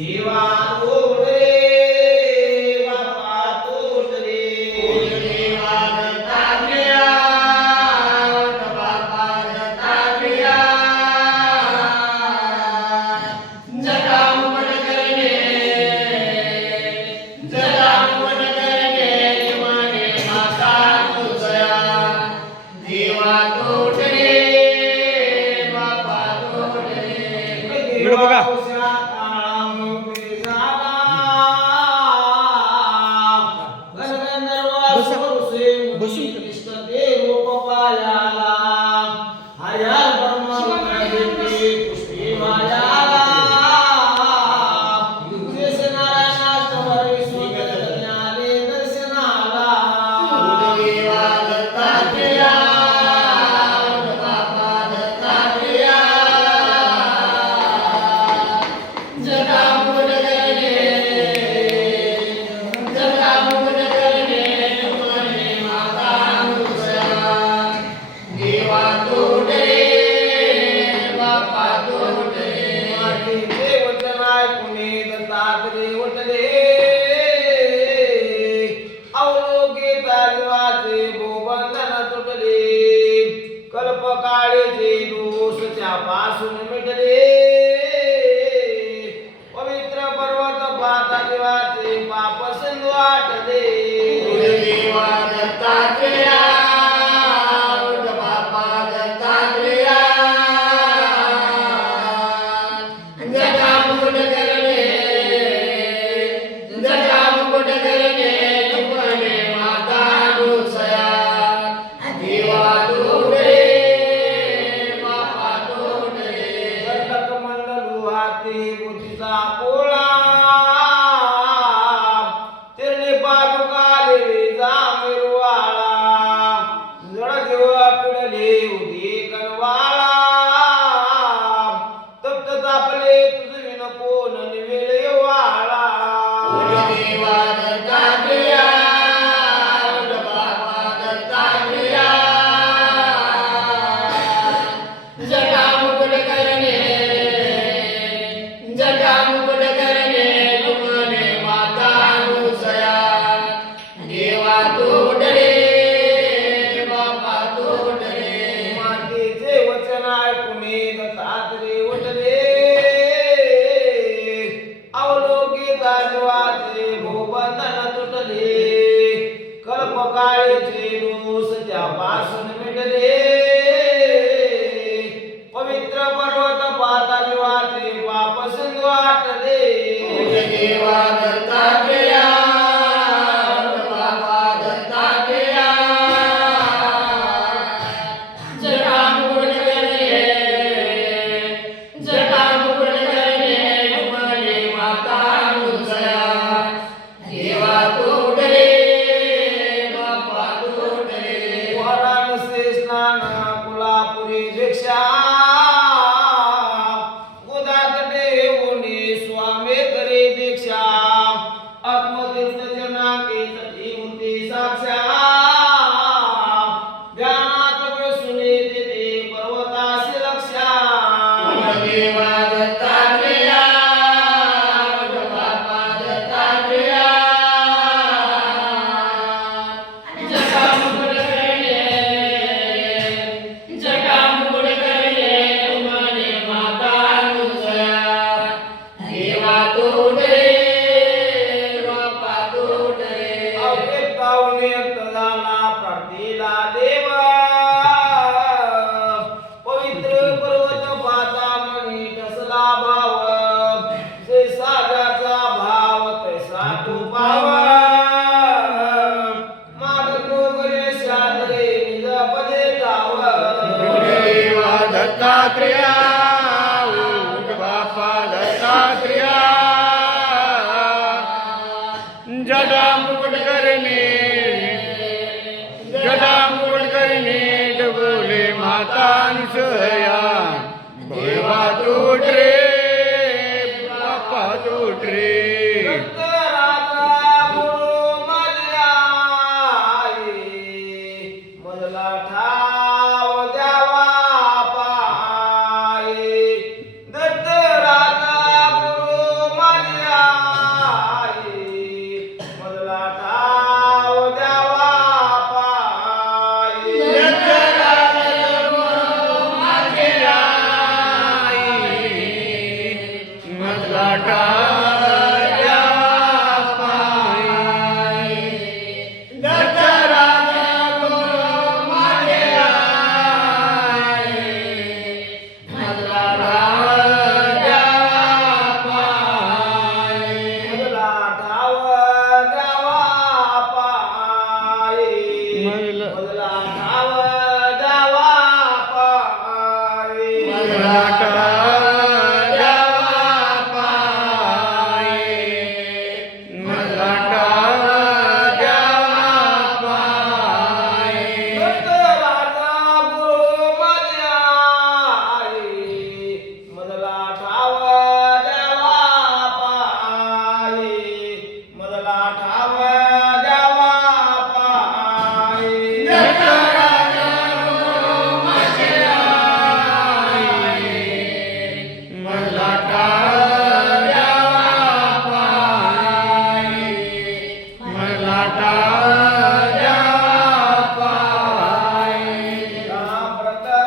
దేవా vida dele. Dattatreya ओम बापा दत्तात्रेया जगा मुकुट करणे करणे डबोले माता अनुसया देवा तोटरे